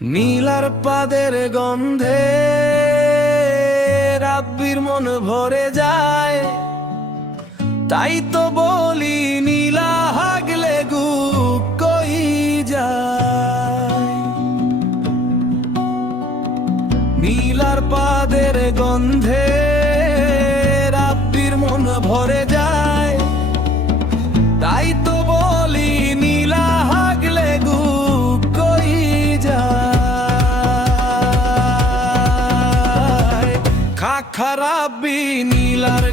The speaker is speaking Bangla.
নীলার পাদের গন্ধে রাব্বির মন ভরে যায়, তাই তো বলি নীলা হাগলে গুপ কই যায়। নীলার পাদের গন্ধে রাব্বির মন ভরে যায়, তাই তো বলি নীলা হাগলে গুপ কই যায়। খাখা রাব্বি নীলার